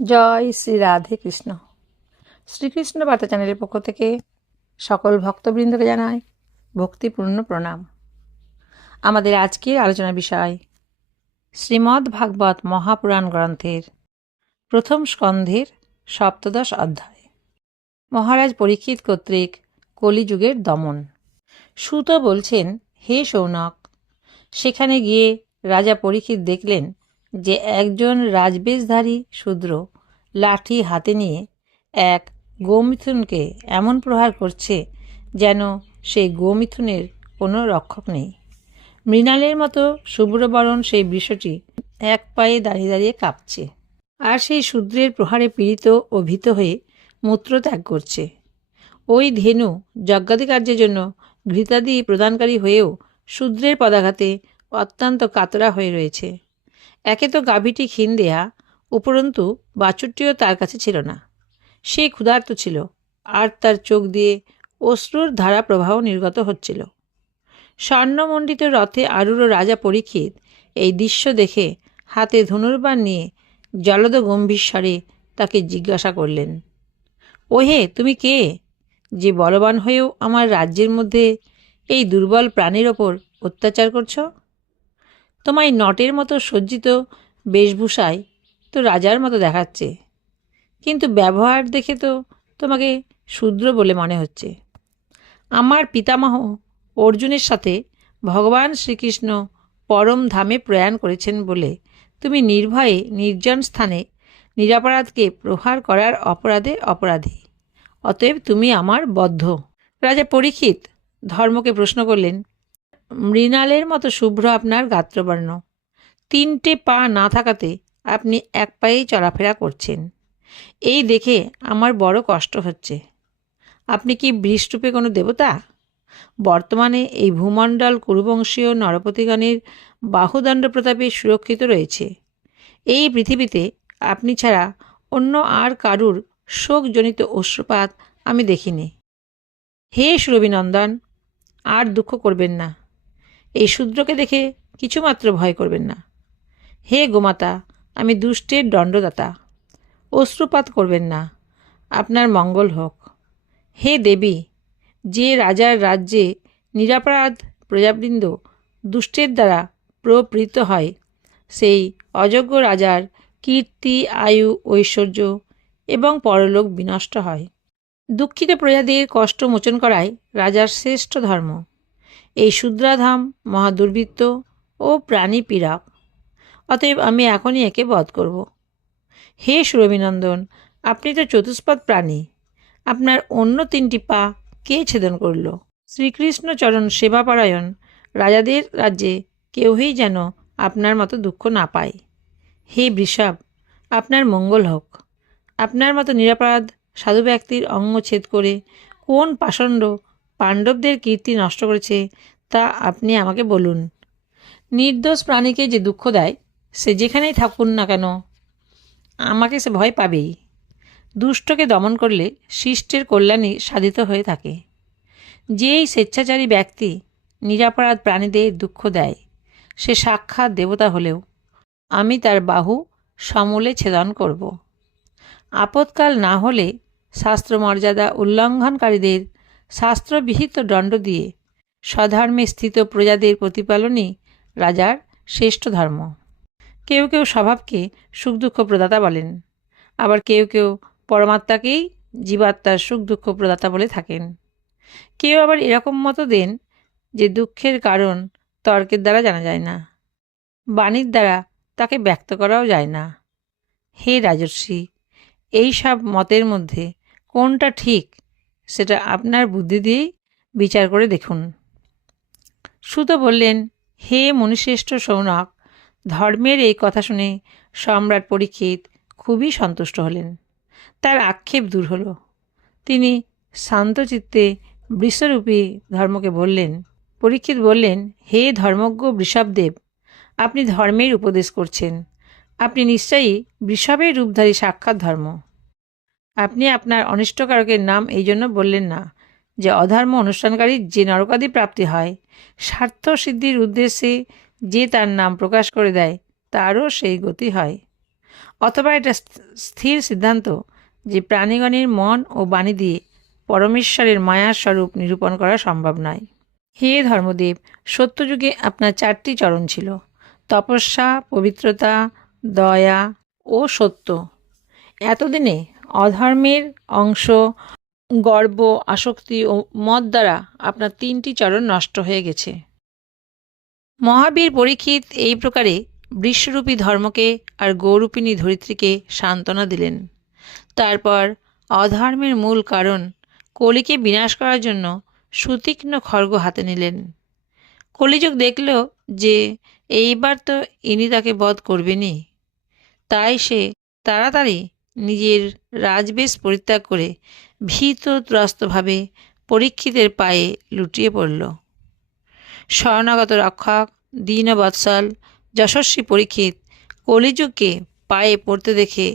জয় শ্রী রাধে কৃষ্ণ। শ্রীকৃষ্ণ বার্তা চ্যানেলের পক্ষ থেকে সকল ভক্তবৃন্দকে জানাই ভক্তিপূর্ণ প্রণাম। আমাদের আজকের আলোচনার বিষয় শ্রীমদ্ ভাগবত মহাপুরাণ গ্রন্থের প্রথম স্কন্ধের সপ্তদশ অধ্যায়। মহারাজ পরীক্ষিত কর্তৃক কলিযুগের দমন। সুত বলছেন, হে শৌনক, সেখানে গিয়ে রাজা পরীক্ষিত দেখলেন যে একজন রাজবেশধারী শূদ্র লাঠি হাতে নিয়ে এক গোমিথুনকে এমন প্রহার করছে যেন সেই গোমিথুনের কোনো রক্ষক নেই। মৃণালের মতো শুভ্রবরণ সেই বৃষটি এক পায়ে দাঁড়িয়ে দাঁড়িয়ে কাঁপছে, আর সেই শূদ্রের প্রহারে পীড়িত ও ভীত হয়ে মূত্র ত্যাগ করছে। ওই ধেনু যজ্ঞাদি কার্যের জন্য ঘৃতাদি প্রদানকারী হয়েও শূদ্রের পদাঘাতে অত্যন্ত কাতরা হয়ে রয়েছে। একে তো গাভীটি ক্ষীণ দেহা, উপরন্তু বাছুরটিও তার কাছে ছিল না। সে ক্ষুধার্ত ছিল, আর তার চোখ দিয়ে অশ্রুর ধারা প্রবাহ নির্গত হচ্ছিল। স্বর্ণমণ্ডিত রথে আরূঢ় রাজা পরীক্ষিত এই দৃশ্য দেখে হাতে ধনুর্বাণ নিয়ে জলদ গম্ভীর স্বরে তাকে জিজ্ঞাসা করলেন, ওহে, তুমি কে, যে বলবান হয়েও আমার রাজ্যের মধ্যে এই দুর্বল প্রাণীর ওপর অত্যাচার করছ? তোমায় নটের মতো সজ্জিত বেশভূষায় তো রাজার মতো দেখাচ্ছে, কিন্তু ব্যবহার দেখে তো তোমাকে শূদ্র বলে মনে হচ্ছে। আমার পিতামহ অর্জুনের সাথে ভগবান শ্রীকৃষ্ণ পরম ধামে প্রয়াণ করেছেন বলে তুমি নির্ভয়ে নির্জন স্থানে নিরাপরাধকে প্রহার করার অপরাধে অপরাধী। অতএব তুমি আমার বদ্ধ। রাজা পরীক্ষিত ধর্মকে প্রশ্ন করলেন, মৃণালের মতো শুভ্র আপনার গাত্রবর্ণ, তিনটে পা না থাকাতে আপনি এক পায়েই চলাফেরা করছেন। এই দেখে আমার বড় কষ্ট হচ্ছে। আপনি কি বৃষরূপে কোনো দেবতা? বর্তমানে এই ভূমণ্ডল কুরুবংশীয় নরপতিগণের বাহুদণ্ড প্রতাপে সুরক্ষিত রয়েছে। এই পৃথিবীতে আপনি ছাড়া অন্য আর কারুর শোকজনিত অশ্রুপাত আমি দেখিনি। হে সুরভিনন্দন, আর দুঃখ করবেন না। এই শূদ্রকে দেখে কিছুমাত্র ভয় করবেন না। হে গোমাতা, আমি দুষ্টের দণ্ডদাতা। অশ্রুপাত করবেন না, আপনার মঙ্গল হোক। হে দেবী, যে রাজার রাজ্যে নিরাপরাধ প্রজাবৃন্দ দুষ্টের দ্বারা প্রপীড়িত হয়, সেই অযোগ্য রাজার কীর্তি, আয়ু, ঐশ্বর্য এবং পরলোক বিনষ্ট হয়। দুঃখিত প্রজাদের কষ্ট মোচন করাই রাজার শ্রেষ্ঠ ধর্ম। এই শূদ্রাধাম মহাদুর্বৃত্ত ও প্রাণী পীড়ক। অতএব আমি এখনই একে বধ করব। হে সুরভিনন্দন, আপনি তো চতুষ্পদ প্রাণী, আপনার অন্য তিনটি পা কে ছেদন করল? শ্রীকৃষ্ণ চরণ সেবাপরায়ণ রাজাদের রাজ্যে কেউই যেন আপনার মতো দুঃখ না পায়। হে বৃষভ, আপনার মঙ্গল হোক। আপনার মতো নিরাপরাধ সাধু ব্যক্তির অঙ্গ ছেদ করে কোন পাষণ্ড পাণ্ডবদের কীর্তি নষ্ট করেছে তা আপনি আমাকে বলুন। নির্দোষ প্রাণীকে যে দুঃখ দেয়, সে যেখানেই থাকুন না কেন আমাকে সে ভয় পাবেই। দুষ্টকে দমন করলে শিষ্টের কল্যাণই সাধিত হয়ে থাকে। যেই স্বেচ্ছাচারী ব্যক্তি নিরাপরাধ প্রাণীদের দুঃখ দেয়, সে সাক্ষাৎ দেবতা হলেও আমি তার বাহু সমূলে ছেদন করব। আপৎকাল না হলে শাস্ত্রমর্যাদা উল্লঙ্ঘনকারীদের শাস্ত্রবিহিত দণ্ড দিয়ে স্বধর্মে স্থিত প্রজাদের প্রতিপালনই রাজার শ্রেষ্ঠ ধর্ম। কেউ কেউ স্বভাবকে সুখ দুঃখ প্রদাতা বলেন, আবার কেউ কেউ পরমাত্মাকেই জীবাত্মার সুখ দুঃখ প্রদাতা বলে থাকেন। কেউ আবার এরকম মতো দেন যে দুঃখের কারণ তর্কের দ্বারা জানা যায় না, বাণীর দ্বারা তাকে ব্যক্ত করাও যায় না। হে রাজর্ষি, এই সব মতের মধ্যে কোনটা ঠিক সেটা আপনার বুদ্ধি দিয়েই বিচার করে দেখুন। সুত বললেন, হে মুনিশ্রেষ্ঠ শৌনক, ধর্মের এই কথা শুনে সম্রাট পরীক্ষিত খুবই সন্তুষ্ট হলেন। তার আক্ষেপ দূর হল। তিনি শান্তচিত্তে বৃষরূপী ধর্মকে বললেন। পরীক্ষিত বললেন, হে ধর্মজ্ঞ বৃষভদেব, আপনি ধর্মের উপদেশ করছেন। আপনি নিশ্চয়ই বৃষভের রূপধারী সাক্ষাৎ ধর্ম। আপনি আপনার অনিষ্টকারকের নাম এই জন্য বললেন না যে অধর্ম অনুষ্ঠানকারীর যে নরকাদি প্রাপ্তি হয়, স্বার্থ সিদ্ধির উদ্দেশ্যে যে তার নাম প্রকাশ করে দেয় তারও সেই গতি হয়। অথবা এটা স্থির সিদ্ধান্ত যে প্রাণীগণের মন ও বাণী দিয়ে পরমেশ্বরের মায়ার স্বরূপ নিরূপণ করা সম্ভব নয়। হে ধর্মদেব, সত্যযুগে আপনার 4টি চরণ ছিল: তপস্যা, পবিত্রতা, দয়া ও সত্য। এতদিনে অধর্মের অংশ, গর্ব, আসক্তি ও মদ দ্বারা আপনার 3টি চরণ নষ্ট হয়ে গেছে। মহাবীর পরীক্ষিত এই প্রকারে বৃষরূপী ধর্মকে আর গৌরূপিণী ধরিত্রীকে সান্ত্বনা দিলেন। তারপর অধর্মের মূল কারণ কলিকে বিনাশ করার জন্য সুতীক্ষ্ণ খড়গ হাতে নিলেন। কলিযুগ দেখল যে এইবার তো ইনি তাকে বধ করবেনই, তাই সে তাড়াতাড়ি নিজের রাজবেশ পরিত্যাগ করে ভীতত্রস্তভাবে পরীক্ষিতের পায়ে লুটিয়ে পড়ল। শরণাগত রক্ষক, দীনবৎসল, যশস্বী পরীক্ষিত কলিযুগকে পায়ে পড়তে দেখে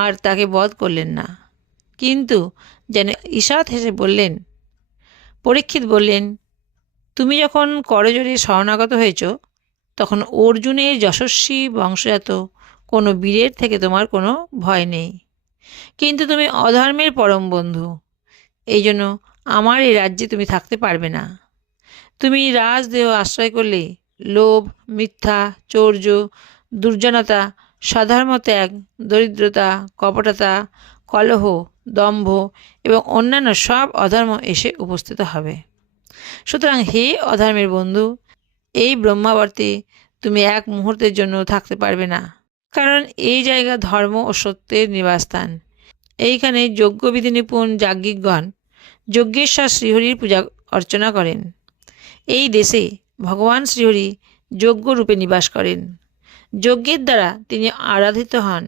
আর তাকে বধ করলেন না, কিন্তু যেন ঈষৎ হেসে বললেন। পরীক্ষিত বললেন, তুমি যখন করজোড়ে শরণাগত হয়েছ, তখন অর্জুনের যশস্বী বংশজাত কোনো বীরের থেকে তোমার কোনো ভয় নেই, কিন্তু তুমি অধর্মের পরম বন্ধু, এই জন্য আমার এই রাজ্যে তুমি থাকতে পারবে না। তুমি রাজদেহ আশ্রয় করলে লোভ, মিথ্যা, চৌর্য, দুর্জনতা, স্বধর্ম ত্যাগ, দরিদ্রতা, কপটতা, কলহ, দম্ভ এবং অন্যান্য সব অধর্ম এসে উপস্থিত হবে। সুতরাং হে অধর্মের বন্ধু, এই ব্রহ্মাবর্তে তুমি এক মুহূর্তের জন্য থাকতে পারবে না, কারণ এই জায়গা ধর্ম ও সত্যের নিবাসস্থান। এইখানে যজ্ঞবিধি নিপুণ যাজ্ঞিকগণ যজ্ঞেশ্বর শ্রীহরির পূজা অর্চনা করেন। এই দেশে ভগবান শ্রীহরি যজ্ঞরূপে নিবাস করেন। যজ্ঞের দ্বারা তিনি আরাধিত হন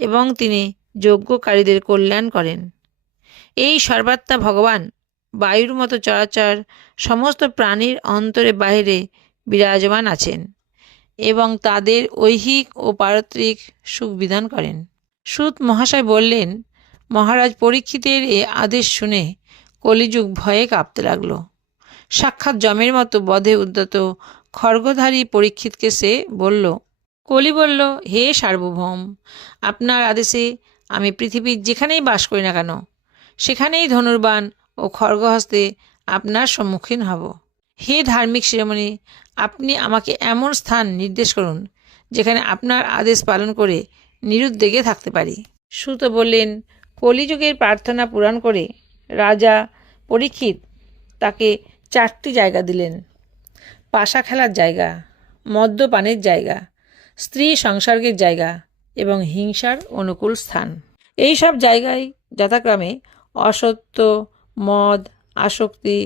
এবং তিনি যজ্ঞকারীদের কল্যাণ করেন। এই সর্বাত্মা ভগবান বায়ুর মতো চরাচর সমস্ত প্রাণীর অন্তরে বাহিরে বিরাজমান আছেন এবং তাদের ঐহিক ও পারত্রিক সুখ বিধান করেন। সূত মহাশয় বললেন, মহারাজ পরীক্ষিতের এ আদেশ শুনে কলিযুগ ভয়ে কাঁপতে লাগল। সাক্ষাৎ যমের মতো বধে উদ্যত খড়গধারী পরীক্ষিতকে সে বলল, কলি বলল, হে সার্বভৌম, আপনার আদেশে আমি পৃথিবীর যেখানেই বাস করি না কেন, সেখানেই ধনুর্বাণ ও খড়গহস্তে আপনার সম্মুখীন হব। হে ধার্মিক শিরোমণি, আপনি আমাকে এমন স্থান নির্দেশ করুন যেখানে আপনার আদেশ পালন করে নিরুদ্বেগে থাকতে পারি। সূত বললেন, কলিযুগের প্রার্থনা পূরণ করে রাজা পরীক্ষিত তাকে 4টি জায়গা দিলেন: পাশা খেলার জায়গা, মদ্যপানের জায়গা, স্ত্রী সংসর্গের জায়গা এবং হিংসার অনুকূল স্থান। এই সব জায়গায় যথাক্রমে অসত্য, মদ, আসক্তি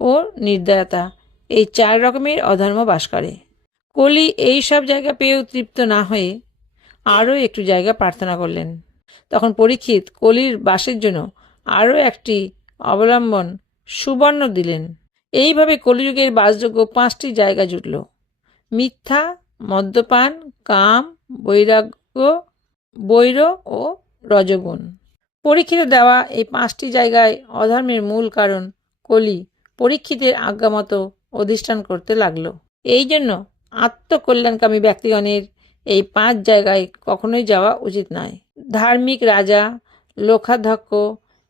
ও নির্দয়তা, এই 4 রকমের অধর্ম বাস করে। কলি এই সব জায়গা পেয়েও তৃপ্ত না হয়ে আরও একটু জায়গা প্রার্থনা করলেন। তখন পরীক্ষিত কলির বাসের জন্য আরও একটি অবলম্বন সুবর্ণ দিলেন। এইভাবে কলিযুগের বাসযোগ্য 5টি জায়গা জুটল: মিথ্যা, মদ্যপান, কাম, বৈরাগ্য, বৈর ও রজগুণ। পরীক্ষিতের দেওয়া এই 5টি জায়গায় অধর্মের মূল কারণ কলি পরীক্ষিতের আজ্ঞামতো অধিষ্ঠান করতে লাগল। এই জন্য আত্মকল্যাণকামী ব্যক্তিগণের এই 5 জায়গায় কখনোই যাওয়া উচিত নয়। ধার্মিক রাজা, লোকাধ্যক্ষ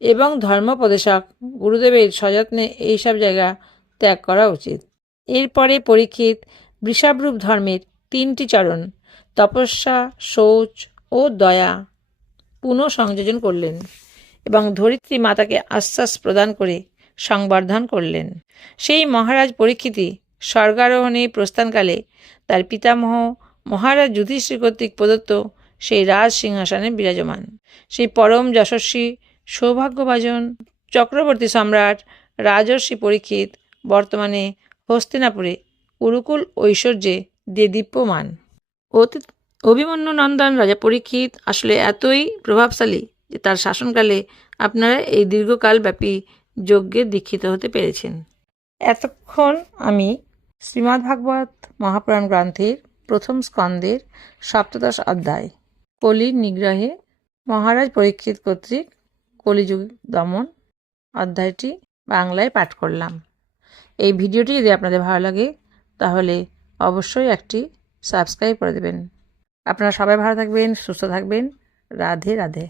এবং ধর্মোপদেশক গুরুদেবের সযত্নে এইসব জায়গা ত্যাগ করা উচিত। এরপরে পরীক্ষিত বৃষভরূপ ধর্মের 3টি চরণ তপস্যা, শৌচ ও দয়া পুনঃসংযোজন করলেন এবং ধরিত্রী মাতাকে আশ্বাস প্রদান করে সংবর্ধন করলেন। সেই মহারাজ পরীক্ষিতই স্বর্গারোহণে প্রস্থানকালে তার পিতামহ মহারাজ যুধিষ্ঠির কর্তৃক প্রদত্ত সেই রাজ সিংহাসনে বিরাজমান। সেই পরম যশস্বী সৌভাগ্যভাজন চক্রবর্তী সম্রাট রাজর্ষি পরীক্ষিত বর্তমানে হস্তিনাপুরে কুরুকুল ঐশ্বর্যে দীপ্যমান। অভিমন্যু নন্দন রাজা পরীক্ষিত আসলে এতই প্রভাবশালী যে তার শাসনকালে আপনারা এই দীর্ঘকালব্যাপী যজ্ঞে দীক্ষিত হতে পেরেছেন। এতক্ষণ আমি শ্রীমদ্ভাগবত মহাপুরাণ গ্রন্থের 1ম স্কন্ধের 17 অধ্যায় কলির নিগ্রহে মহারাজ পরীক্ষিত কর্তৃক কলিযুগ দমন অধ্যায়টি বাংলায় পাঠ করলাম। এই ভিডিওটি যদি আপনাদের ভালো লাগে তাহলে অবশ্যই একটি সাবস্ক্রাইব করে দেবেন আপনারা সবাই ভালো থাকবেন, সুস্থ থাকবেন। রাধে রাধে।